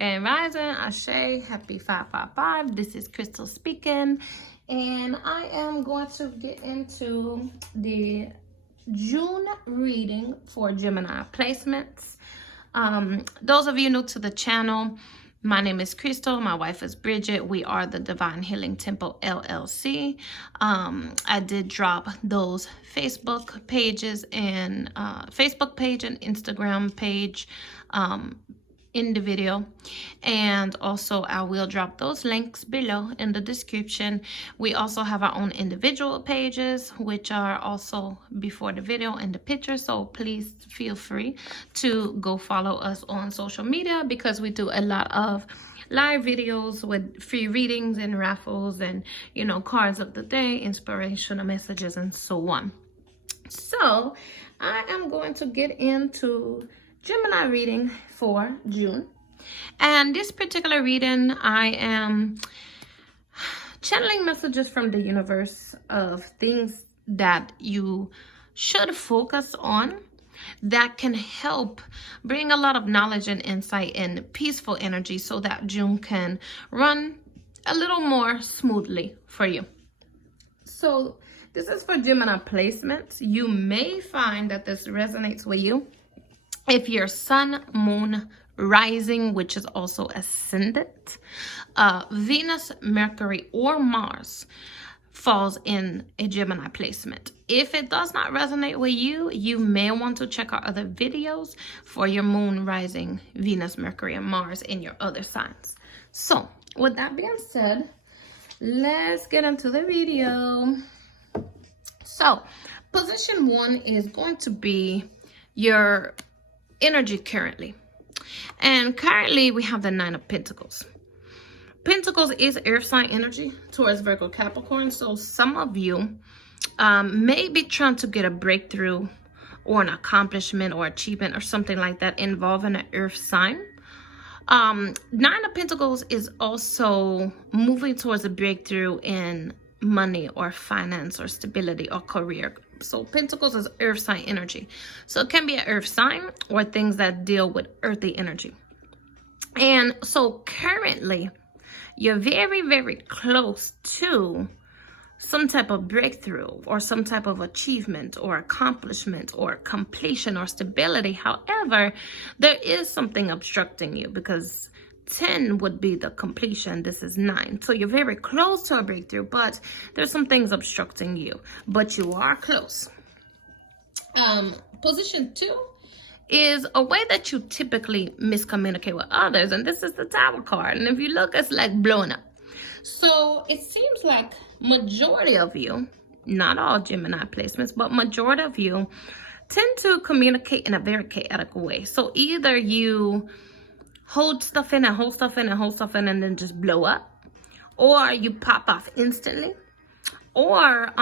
And Rising, Ashe, happy 555. This is Crystal speaking, and I am going to get into the June reading for Gemini placements. Those of you new to the channel, my name is Crystal. My wife is Bridget. We are the Divine Healing Temple LLC. I did drop those Facebook pages and Facebook page and Instagram page in the video, and also I will drop those links below in the description. We also have our own individual pages, which are also before the video and the picture, so please feel free to go follow us on social media, because we do a lot of live videos with free readings and raffles and, you know, cards of the day, inspirational messages, and so on. So I am going to get into Gemini reading for June. And this particular reading, I am channeling messages from the universe of things that you should focus on that can help bring a lot of knowledge and insight and peaceful energy, so that June can run a little more smoothly for you. So this is for Gemini placements. You may find that this resonates with you if your sun, moon, rising, which is also ascendant, Venus, Mercury, or Mars falls in a Gemini placement. If it does not resonate with you, you may want to check out other videos for your moon, rising, Venus, Mercury, and Mars in your other signs. So with that being said, let's get into the video. So position 1 is going to be your energy currently, and currently we have the 9 of Pentacles. Pentacles is earth sign energy towards Virgo, Capricorn. So some of you may be trying to get a breakthrough or an accomplishment or achievement or something like that involving an earth sign. 9 of Pentacles is also moving towards a breakthrough in money or finance or stability or career. So Pentacles is earth sign energy. So it can be an earth sign or things that deal with earthy energy. And so currently you're very, very close to some type of breakthrough or some type of achievement or accomplishment or completion or stability. However, there is something obstructing you, because 10 would be the completion. This is 9. So you're very close to a breakthrough, but there's some things obstructing you, but you are close. Position 2 is a way that you typically miscommunicate with others, and this is the Tower card. And if you look, it's like blowing up. So it seems like majority of you, not all Gemini placements, but majority of you tend to communicate in a very chaotic way. So either you hold stuff in and hold stuff in and hold stuff in and then just blow up, or you pop off instantly, or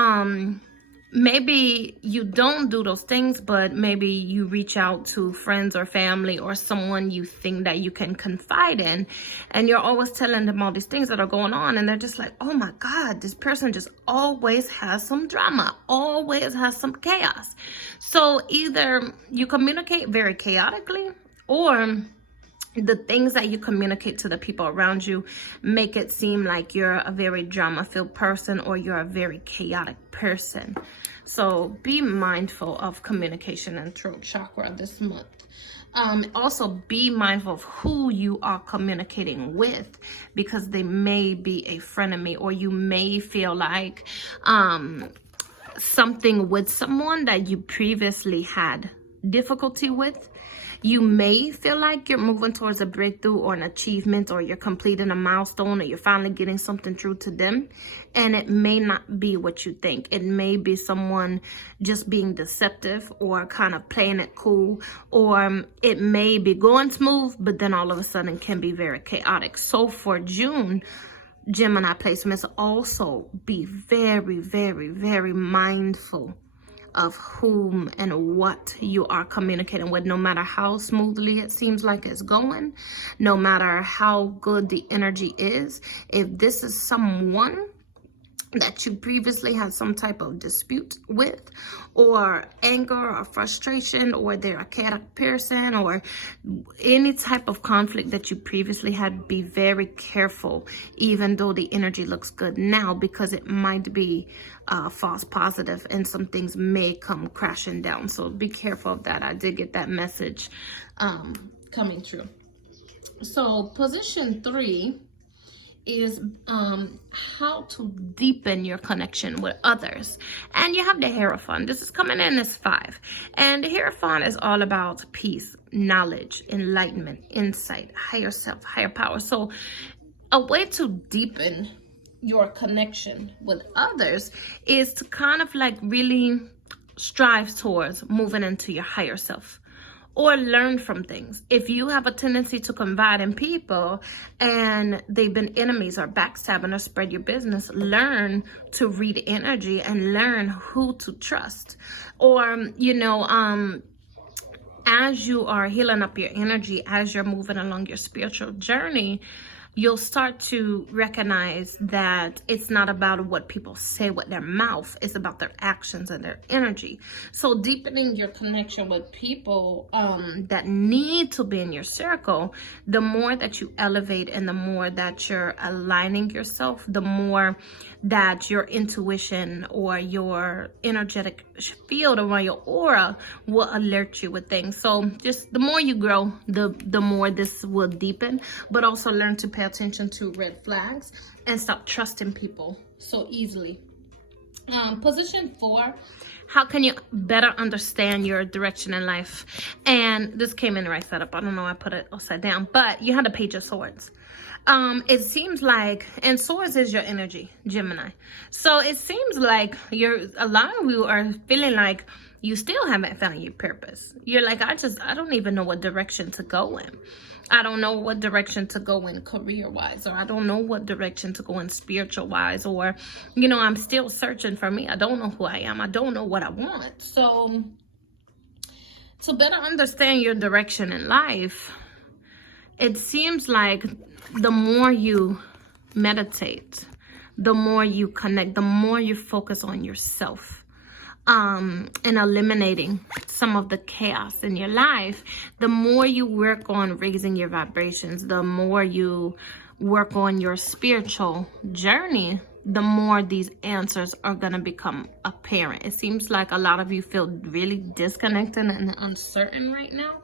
maybe you don't do those things, but maybe you reach out to friends or family or someone you think that you can confide in, and you're always telling them all these things that are going on, and they're just like, oh my God, this person just always has some drama, always has some chaos. So either you communicate very chaotically, or the things that you communicate to the people around you make it seem like you're a very drama-filled person or you're a very chaotic person. So be mindful of communication and throat chakra this month. Also be mindful of who you are communicating with, because they may be a frenemy, or you may feel like something with someone that you previously had difficulty with. You may feel like you're moving towards a breakthrough or an achievement, or you're completing a milestone, or you're finally getting something through to them, and it may not be what you think. It may be someone just being deceptive or kind of playing it cool, or it may be going smooth, but then all of a sudden can be very chaotic. So for June, Gemini placements, also be very, very, very mindful of whom and what you are communicating with. No matter how smoothly it seems like it's going, no matter how good the energy is, if this is someone that you previously had some type of dispute with, or anger or frustration, or they're a chaotic person, or any type of conflict that you previously had. Be very careful, even though the energy looks good now, because it might be false positive and some things may come crashing down. So be careful of that. I did get that message coming through. So position 3 is how to deepen your connection with others. And you have the Hierophant. This is coming in as 5. And the Hierophant is all about peace, knowledge, enlightenment, insight, higher self, higher power. So a way to deepen your connection with others is to kind of like really strive towards moving into your higher self, or learn from things. If you have a tendency to confide in people and they've been enemies or backstabbing or spread your business, learn to read energy and learn who to trust. Or, as you are healing up your energy, as you're moving along your spiritual journey, you'll start to recognize that it's not about what people say with their mouth. It's about their actions and their energy. So deepening your connection with people that need to be in your circle, the more that you elevate and the more that you're aligning yourself, the more that your intuition or your energetic field around your aura will alert you with things. So just the more you grow, the more this will deepen. But also learn to pay attention to red flags and stop trusting people so easily. Position 4, how can you better understand your direction in life? And this came in the right setup. I don't know, I put it upside down, but you had the Page of Swords. It seems like, and swords is your energy, Gemini. So it seems like a lot of you are feeling like you still haven't found your purpose. You're like, I don't even know what direction to go in. I don't know what direction to go in career-wise, or I don't know what direction to go in spiritual-wise, or, I'm still searching for me. I don't know who I am. I don't know what I want. So to better understand your direction in life, it seems like the more you meditate, the more you connect, the more you focus on yourself, and eliminating some of the chaos in your life, the more you work on raising your vibrations, the more you work on your spiritual journey, the more these answers are going to become apparent. It seems like a lot of you feel really disconnected and uncertain right now.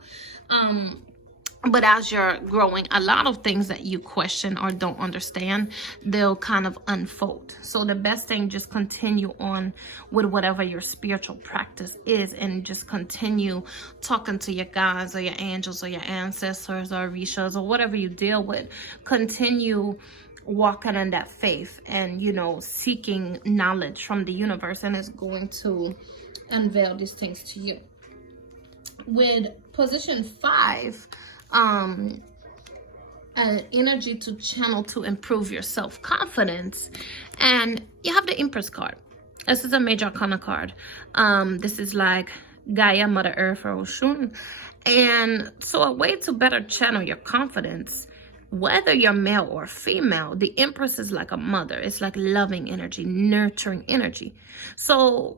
But as you're growing, a lot of things that you question or don't understand, they'll kind of unfold. So the best thing, just continue on with whatever your spiritual practice is, and just continue talking to your guides or your angels or your ancestors or rishas or whatever you deal with. Continue walking in that faith and, seeking knowledge from the universe, and it's going to unveil these things to you. With position 5, energy to channel to improve your self-confidence, and you have the Empress card. This is a major arcana card. This is like Gaia, Mother Earth, or Oshun. And so a way to better channel your confidence, whether you're male or female, the Empress is like a mother. It's like loving energy, nurturing energy. So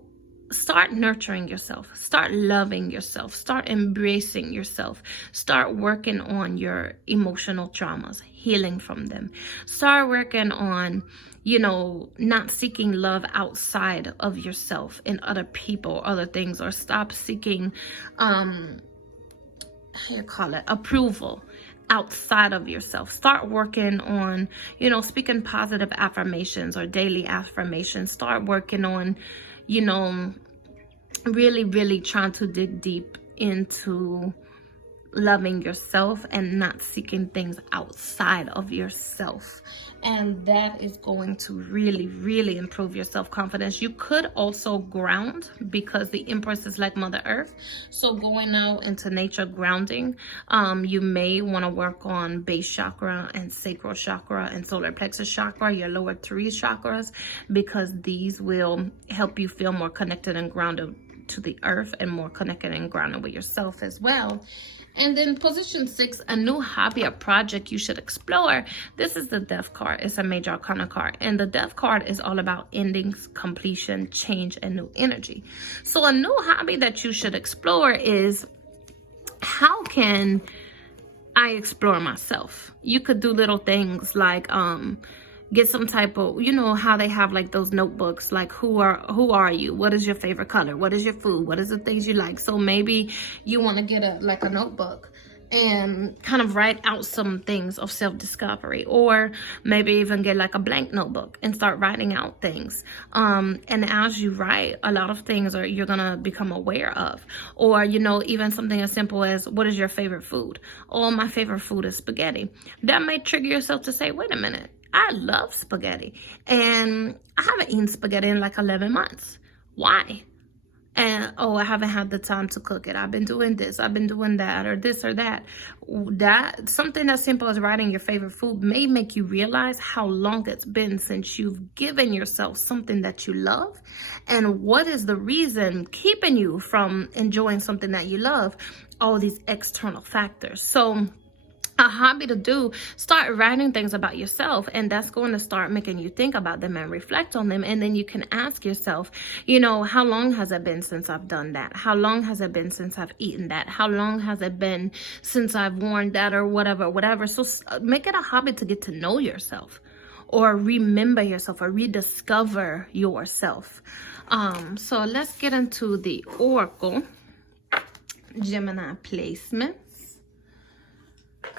start nurturing yourself, start loving yourself, start embracing yourself, start working on your emotional traumas, healing from them. Start working on, not seeking love outside of yourself in other people, other things, or stop seeking, approval outside of yourself. Start working on, speaking positive affirmations or daily affirmations. Start working on, really, really trying to dig deep into loving yourself and not seeking things outside of yourself. And that is going to really, really improve your self-confidence. You could also ground, because the Empress is like Mother Earth. So going out into nature, grounding, you may want to work on base chakra and sacral chakra and solar plexus chakra, your lower 3 chakras, because these will help you feel more connected and grounded to the earth and more connected and grounded with yourself as well. And then position 6, a new hobby or project you should explore. This is the Death card. It's a major arcana card. And the Death card is all about endings, completion, change, and new energy. So a new hobby that you should explore is, how can I explore myself? You could do little things like get some type of, you know how they have like those notebooks, like who are you, what is your favorite color, what is your food, what is the things you like. So maybe you want to get a notebook and kind of write out some things of self-discovery, or maybe even get like a blank notebook and start writing out things. And as you write, a lot of things you're gonna become aware of. Or, you know, even something as simple as, what is your favorite food? Oh, my favorite food is spaghetti. That may trigger yourself to say, wait a minute, I love spaghetti, and I haven't eaten spaghetti in like 11 months. Why? And, oh, I haven't had the time to cook it. I've been doing this, I've been doing that, or this or that. That something as simple as writing your favorite food may make you realize how long it's been since you've given yourself something that you love, and what is the reason keeping you from enjoying something that you love. All these external factors. So a hobby to do, start writing things about yourself, and that's going to start making you think about them and reflect on them. And then you can ask yourself, you know, how long has it been since I've done that? How long has it been since I've eaten that? How long has it been since I've worn that, or whatever. So make it a hobby to get to know yourself, or remember yourself, or rediscover yourself. So let's get into the Oracle Gemini placement.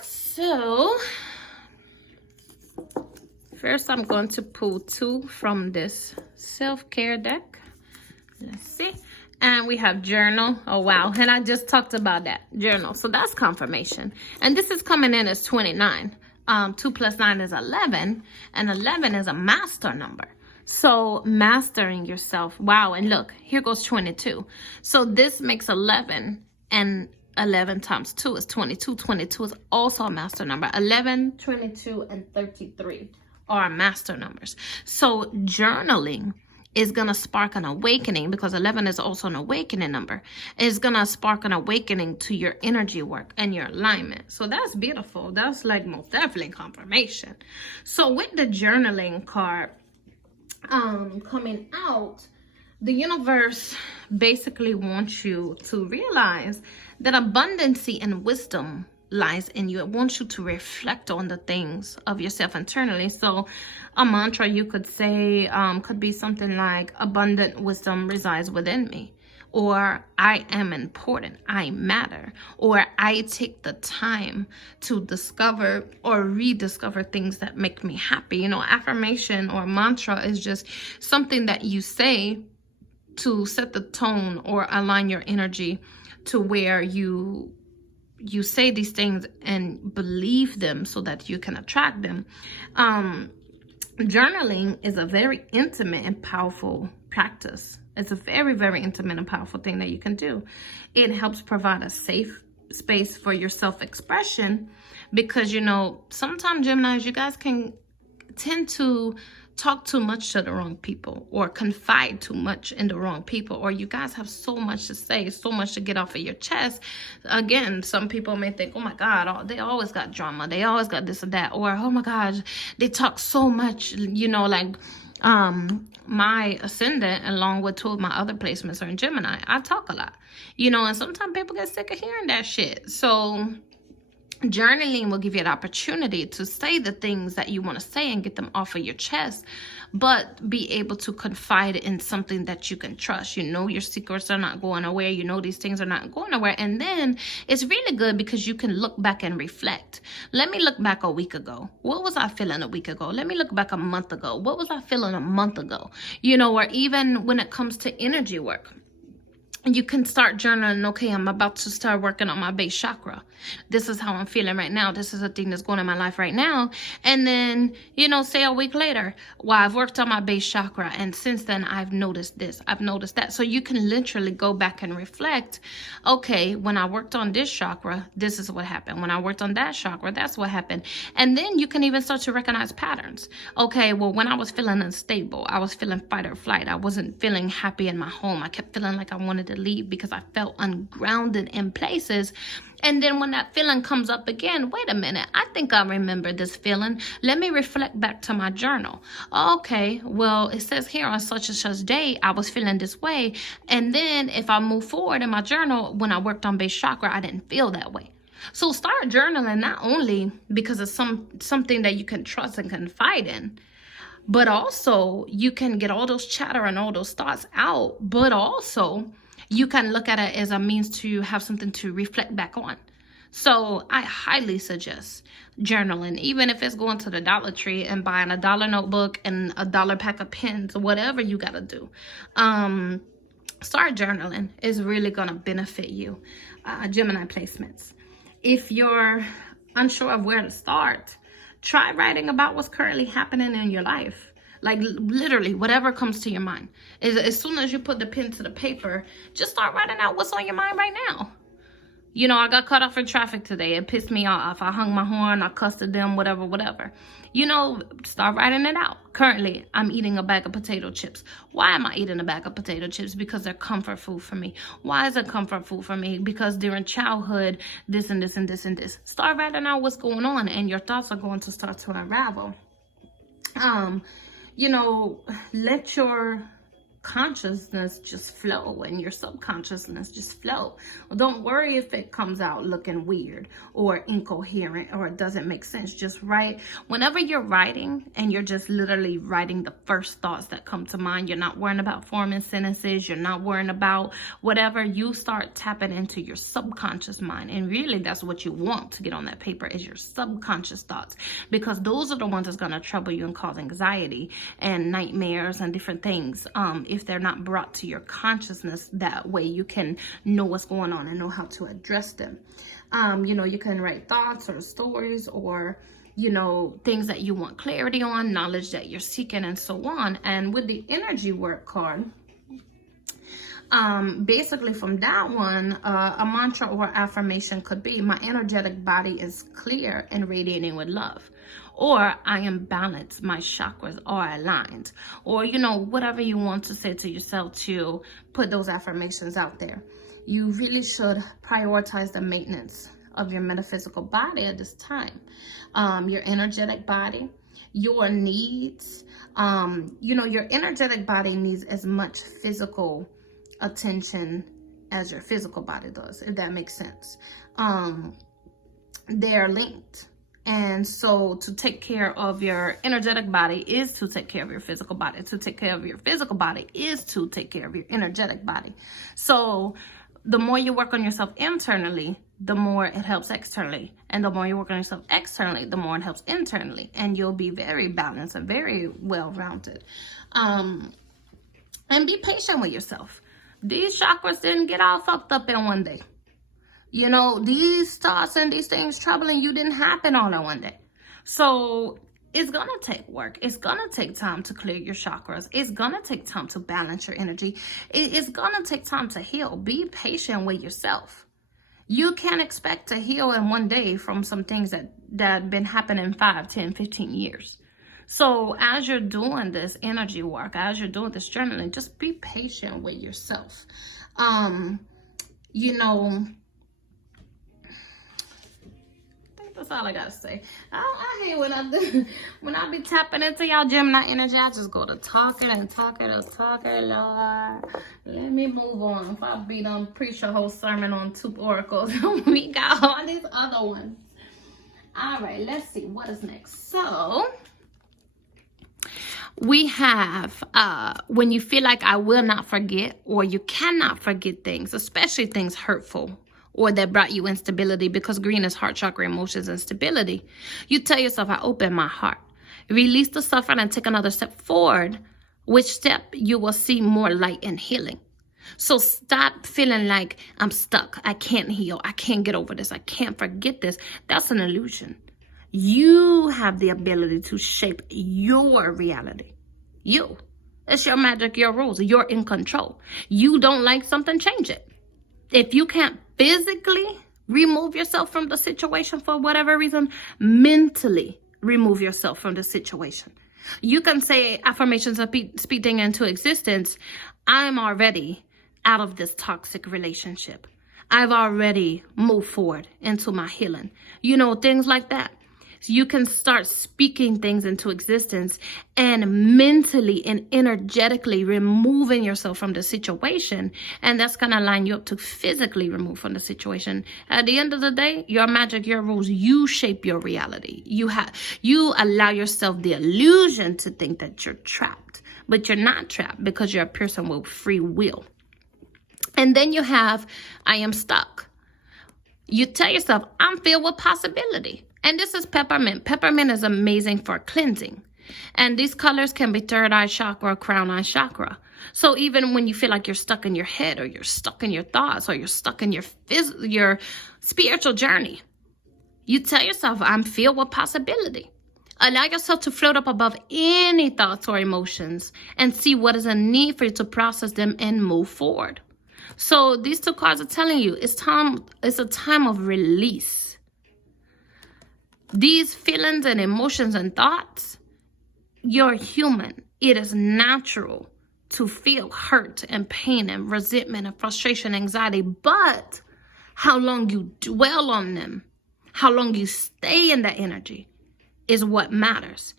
So first I'm going to pull 2 from this self-care deck. Let's see. And we have journal. Oh, wow. And I just talked about that. Journal. So that's confirmation. And this is coming in as 29. 2 plus 9 is 11. And 11 is a master number. So mastering yourself. Wow. And look, here goes 22. So this makes 11. And 11 times 2 is 22. 22 is also a master number. 11, 22, and 33 are master numbers. So journaling is going to spark an awakening, because 11 is also an awakening number. It's going to spark an awakening to your energy work and your alignment. So that's beautiful. That's like most definitely confirmation. So with the journaling card coming out, the universe basically wants you to realize that abundancy and wisdom lies in you. It wants you to reflect on the things of yourself internally. So a mantra you could say could be something like, abundant wisdom resides within me. Or I am important, I matter. Or I take the time to discover or rediscover things that make me happy. You know, affirmation or mantra is just something that you say to set the tone or align your energy to where you say these things and believe them so that you can attract them. Journaling is a very intimate and powerful practice. It's a very, very intimate and powerful thing that you can do. It helps provide a safe space for your self-expression, because, you know, sometimes Geminis, you guys can tend to talk too much to the wrong people, or confide too much in the wrong people, or you guys have so much to say, so much to get off of your chest. Again, some people may think, oh my God, they always got drama, they always got this or that, or oh my gosh, they talk so much, you know, like my ascendant, along with 2 of my other placements, are in Gemini. I talk a lot, you know, and sometimes people get sick of hearing that shit. So journaling will give you an opportunity to say the things that you want to say and get them off of your chest, but be able to confide in something that you can trust. You know your secrets are not going nowhere. You know these things are not going nowhere. And then it's really good because you can look back and reflect. Let me look back a week ago. What was I feeling a week ago? Let me look back a month ago. What was I feeling a month ago? You know, or even when it comes to energy work, you can start journaling. Okay, I'm about to start working on my base chakra. This is how I'm feeling right now. This is a thing that's going on in my life right now. And then, you know, say a week later, well, I've worked on my base chakra, and since then I've noticed this, I've noticed that. So you can literally go back and reflect. Okay, when I worked on this chakra, this is what happened. When I worked on that chakra, that's what happened. And then you can even start to recognize patterns. Okay, well, when I was feeling unstable, I was feeling fight or flight. I wasn't feeling happy in my home. I kept feeling like I wanted to to leave because I felt ungrounded in places. And then when that feeling comes up again, wait a minute, I think I remember this feeling. Let me reflect back to my journal. Okay, well, it says here on such and such day, I was feeling this way. And then if I move forward in my journal, when I worked on base chakra, I didn't feel that way. So start journaling, not only because it's something that you can trust and confide in, but also you can get all those chatter and all those thoughts out, but also you can look at it as a means to have something to reflect back on. So I highly suggest journaling, even if it's going to the Dollar Tree and buying a $1 notebook and a $1 pack of pens, whatever you got to do. Start journaling. It's really going to benefit you. Gemini placements. If you're unsure of where to start, try writing about what's currently happening in your life. Like literally whatever comes to your mind. As soon as you put the pen to the paper, just start writing out what's on your mind right now. You know, I got cut off in traffic today. It pissed me off. I hung my horn. I cussed at them, whatever. You know, start writing it out. Currently, I'm eating a bag of potato chips. Why am I eating a bag of potato chips? Because they're comfort food for me. Why is it comfort food for me? Because during childhood, this and this and this and this. Start writing out what's going on, and your thoughts are going to start to unravel. You know, let your consciousness just flow and your subconsciousness just flow. Well, don't worry if it comes out looking weird or incoherent or it doesn't make sense. Just write. Whenever you're writing and you're just literally writing the first thoughts that come to mind, you're not worrying about forming sentences, you're not worrying about whatever, you start tapping into your subconscious mind. And really that's what you want to get on that paper, is your subconscious thoughts, because those are the ones that's going to trouble you and cause anxiety and nightmares and different things. If they're not brought to your consciousness, that way you can know what's going on and know how to address them. You know, you can write thoughts or stories or, you know, things that you want clarity on, knowledge that you're seeking, and so on. And with the energy work card, basically from that one, a mantra or affirmation could be, my energetic body is clear and radiating with love. Or I am balanced, my chakras are aligned. Or, you know, whatever you want to say to yourself to put those affirmations out there. You really should prioritize the maintenance of your metaphysical body at this time. Your energetic body, your needs. You know, your energetic body needs as much physical attention as your physical body does, if that makes sense. They're linked. And so to take care of your energetic body is to take care of your physical body. To take care of your physical body is to take care of your energetic body. So the more you work on yourself internally, the more it helps externally. And the more you work on yourself externally, the more it helps internally. And you'll be very balanced and very well-rounded. And be patient with yourself. These chakras didn't get all fucked up in one day. You know, these thoughts and these things troubling you didn't happen all in one day. So it's going to take work. It's going to take time to clear your chakras. It's going to take time to balance your energy. It's going to take time to heal. Be patient with yourself. You can't expect to heal in one day from some things that have been happening 5, 10, 15 years. So as you're doing this energy work, as you're doing this journaling, just be patient with yourself. You know, that's all I gotta say. I hate when I be tapping into y'all Gemini energy. I just go to talking, Lord. Let me move on. If I be done preach a whole sermon on 2 oracles, we got all these other ones. All right, let's see what is next. So we have when you feel like I will not forget, or you cannot forget things, especially things hurtful or that brought you instability, because green is heart chakra, emotions, and stability. You tell yourself, I open my heart. Release the suffering and take another step forward, which step you will see more light and healing. So stop feeling like I'm stuck. I can't heal. I can't get over this. I can't forget this. That's an illusion. You have the ability to shape your reality. You. It's your magic, your rules. You're in control. You don't like something, change it. If you can't physically remove yourself from the situation for whatever reason, mentally remove yourself from the situation. You can say affirmations of speaking into existence. I'm already out of this toxic relationship. I've already moved forward into my healing. You know, things like that. You can start speaking things into existence and mentally and energetically removing yourself from the situation. And that's going to line you up to physically remove from the situation. At the end of the day, your magic, your rules, you shape your reality. You allow yourself the illusion to think that you're trapped, but you're not trapped because you're a person with free will. And then you have, I am stuck. You tell yourself, I'm filled with possibility. And this is peppermint. Peppermint is amazing for cleansing. And these colors can be third eye chakra, crown eye chakra. So even when you feel like you're stuck in your head, or you're stuck in your thoughts, or you're stuck in your spiritual journey, you tell yourself, I'm filled with possibility. Allow yourself to float up above any thoughts or emotions and see what is a need for you to process them and move forward. So these two cards are telling you it's a time of release. These feelings and emotions and thoughts, you're human. It is natural to feel hurt and pain and resentment and frustration, anxiety. But how long you dwell on them, how long you stay in that energy is what matters.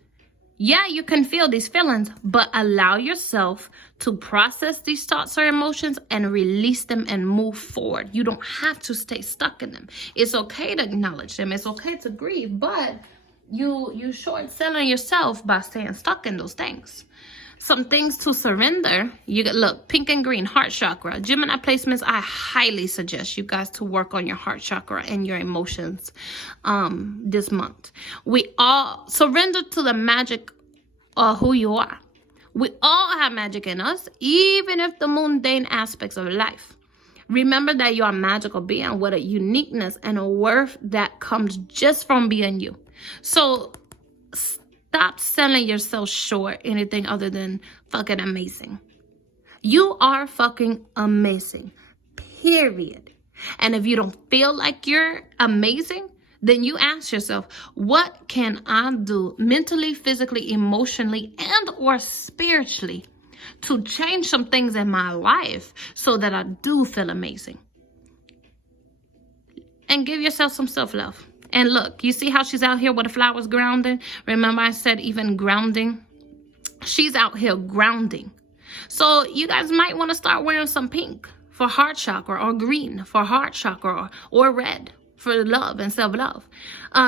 Yeah, you can feel these feelings, but allow yourself to process these thoughts or emotions and release them and move forward. You don't have to stay stuck in them. It's okay to acknowledge them. It's okay to grieve, but you short selling yourself by staying stuck in those things. Some things to surrender. You get, look, pink and green, heart chakra. Gemini placements, I highly suggest you guys to work on your heart chakra and your emotions this month. We all surrender to the magic of who you are. We all have magic in us, even if the mundane aspects of life. Remember that you are a magical being with a uniqueness and a worth that comes just from being you. So stop selling yourself short anything other than fucking amazing. You are fucking amazing, period. And if you don't feel like you're amazing, then you ask yourself, what can I do mentally, physically, emotionally, and or spiritually to change some things in my life so that I do feel amazing? And give yourself some self-love. And look, you see how she's out here with the flowers grounding? Remember I said even grounding? She's out here grounding. So you guys might want to start wearing some pink for heart chakra, or green for heart chakra, or red for love and self-love.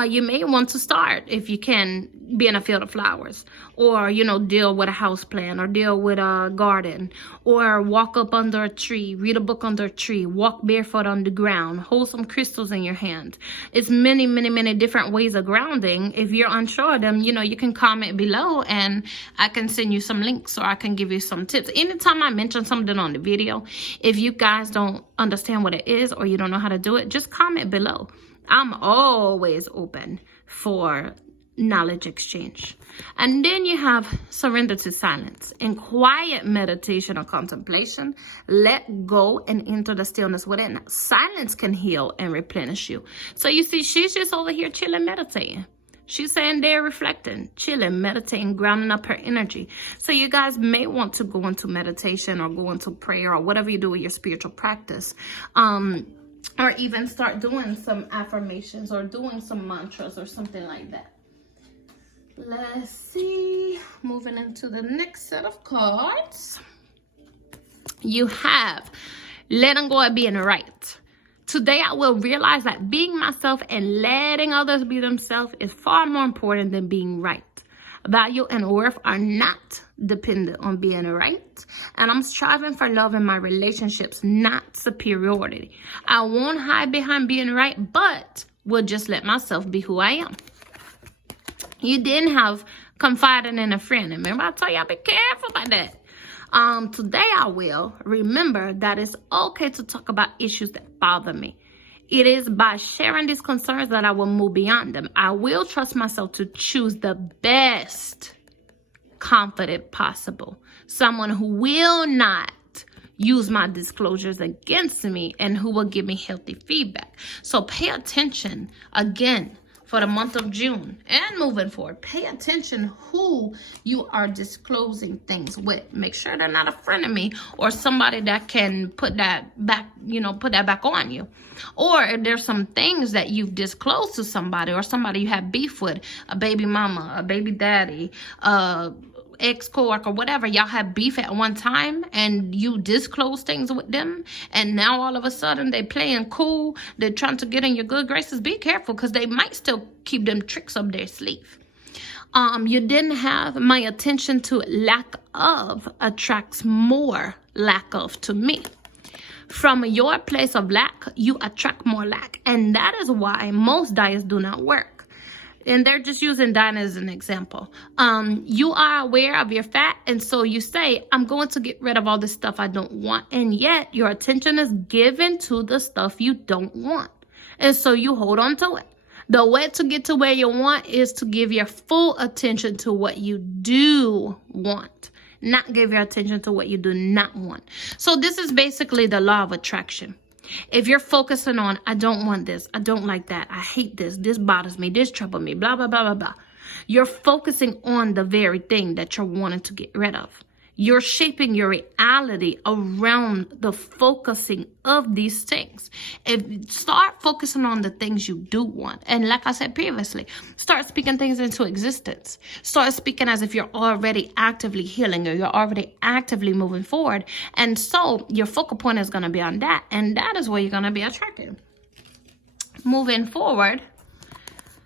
You may want to start, if you can, be in a field of flowers, or, you know, deal with a house plant, or deal with a garden, or walk up under a tree, read a book under a tree, walk barefoot on the ground, hold some crystals in your hand. It's many, many, many different ways of grounding. If you're unsure of them, you know, you can comment below and I can send you some links, or I can give you some tips. Anytime I mention something on the video, if you guys don't understand what it is, or you don't know how to do it, just comment below. I'm always open for knowledge exchange. And then you have surrender to silence. In quiet meditation or contemplation, let go and enter the stillness within. Silence can heal and replenish you. So you see, she's just over here chilling, meditating. She's saying there, reflecting, chilling, meditating, grounding up her energy. So you guys may want to go into meditation or go into prayer or whatever you do with your spiritual practice. Or even start doing some affirmations or doing some mantras or something like that. Let's see. Moving into the next set of cards. You have letting go of being right. Today I will realize that being myself and letting others be themselves is far more important than being right. Value and worth are not dependent on being right. And I'm striving for love in my relationships, not superiority. I won't hide behind being right, but will just let myself be who I am. You didn't have confiding in a friend. Remember, I told y'all be careful about that. Today I will remember that it's okay to talk about issues that bother me. It is by sharing these concerns that I will move beyond them. I will trust myself to choose the best confidant possible. Someone who will not use my disclosures against me and who will give me healthy feedback. So pay attention, again, for the month of June and moving forward. Pay attention who you are disclosing things with. Make sure they're not a frenemy or somebody that can put that back, put that back on you. Or if there's some things that you've disclosed to somebody or somebody you have beef with, a baby mama, a baby daddy, ex-coworker, whatever, y'all have beef at one time and you disclose things with them, and now all of a sudden they playing cool, they're trying to get in your good graces. Be careful, because they might still keep them tricks up their sleeve. You didn't have my attention to lack of attracts more lack of to me. From your place of lack, you attract more lack, and that is why most diets do not work. And they're just using Dinah as an example. You are aware of your fat, and so you say, I'm going to get rid of all this stuff I don't want. And yet your attention is given to the stuff you don't want. And so you hold on to it. The way to get to where you want is to give your full attention to what you do want, not give your attention to what you do not want. So this is basically the law of attraction. If you're focusing on, I don't want this, I don't like that, I hate this bothers me, this troubles me, blah, blah, blah, blah, blah. You're focusing on the very thing that you're wanting to get rid of. You're shaping your reality around the focusing of these things. Start focusing on the things you do want. And like I said previously, start speaking things into existence. Start speaking as if you're already actively healing, or you're already actively moving forward. And so your focal point is going to be on that. And that is where you're going to be attracted. Moving forward,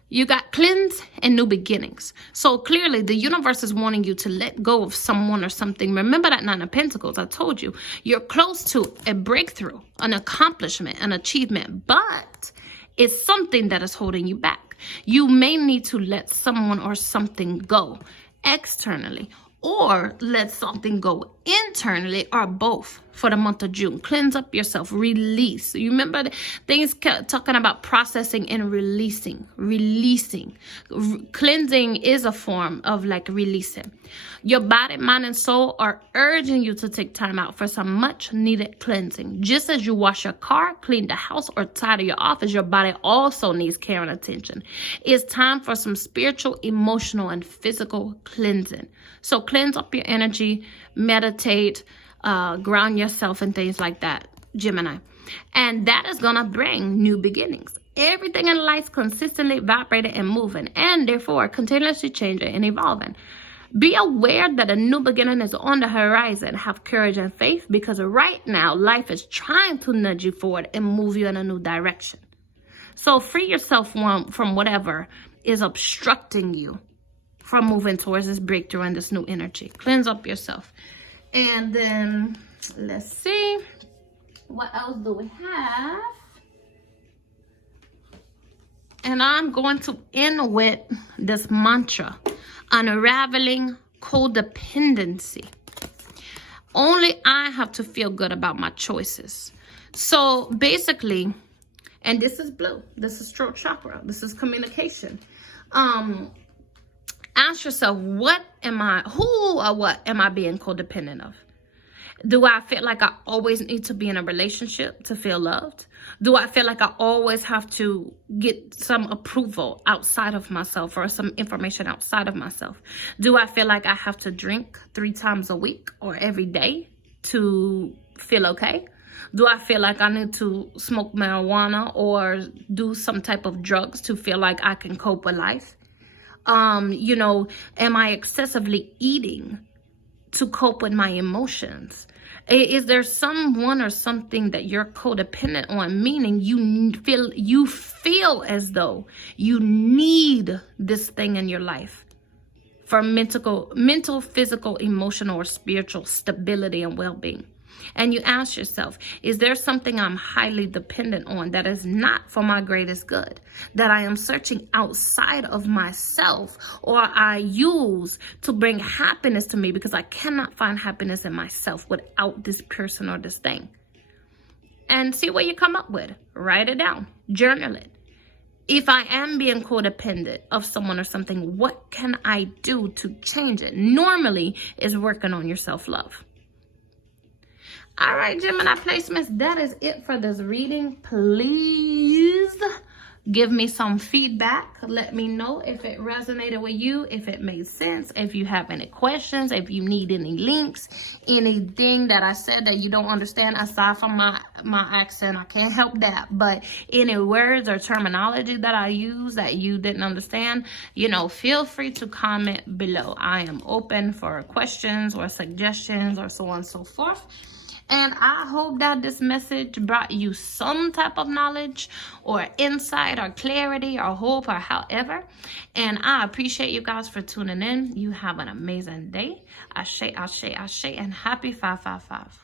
you got cleanse and new beginnings. So clearly the universe is wanting you to let go of someone or something. Remember that Nine of Pentacles, I told you. You're close to a breakthrough, an accomplishment, an achievement, but it's something that is holding you back. You may need to let someone or something go externally, or let something go internally, or both, for the month of June. Cleanse up yourself, release. You remember things talking about processing and releasing. Cleansing is a form of like releasing. Your body, mind, and soul are urging you to take time out for some much needed cleansing. Just as you wash your car, clean the house, or tidy your office, your body also needs care and attention. It's time for some spiritual, emotional, and physical cleansing. So cleanse up your energy, meditate, ground yourself, and things like that, Gemini. And that is going to bring new beginnings. Everything in life consistently vibrating and moving, and therefore continuously changing and evolving. Be aware that a new beginning is on the horizon. Have courage and faith, because right now life is trying to nudge you forward and move you in a new direction. So free yourself from whatever is obstructing you from moving towards this breakthrough and this new energy. Cleanse up yourself. And then let's see, what else do we have? And I'm going to end with this mantra: unraveling codependency. Only I have to feel good about my choices. So basically, and this is blue, this is throat chakra, this is communication. Ask yourself, what am I being codependent of? Do I feel like I always need to be in a relationship to feel loved? Do I feel like I always have to get some approval outside of myself, or some information outside of myself? Do I feel like I have to drink 3 times a week or every day to feel okay? Do I feel like I need to smoke marijuana or do some type of drugs to feel like I can cope with life? Am I excessively eating to cope with my emotions? Is there someone or something that you're codependent on, meaning you feel as though you need this thing in your life for mental, physical, emotional, or spiritual stability and well-being? And you ask yourself, is there something I'm highly dependent on that is not for my greatest good, that I am searching outside of myself, or I use to bring happiness to me because I cannot find happiness in myself without this person or this thing? And see what you come up with. Write it down. Journal it. If I am being codependent of someone or something, what can I do to change it? Normally, is working on your self-love. All right, Gemini placements, that is it for this reading. Please Give me some feedback. Let me know if it resonated with you, if it made sense, if you have any questions, if you need any links, anything that I said that you don't understand aside from my accent. I can't help that. But any words or terminology that I use that you didn't understand, you know, feel free to comment below. I am open for questions or suggestions or so on and so forth. And I hope that this message brought you some type of knowledge or insight or clarity or hope or however. And I appreciate you guys for tuning in. You have an amazing day. Ashe, ashe, ashe, and happy 555.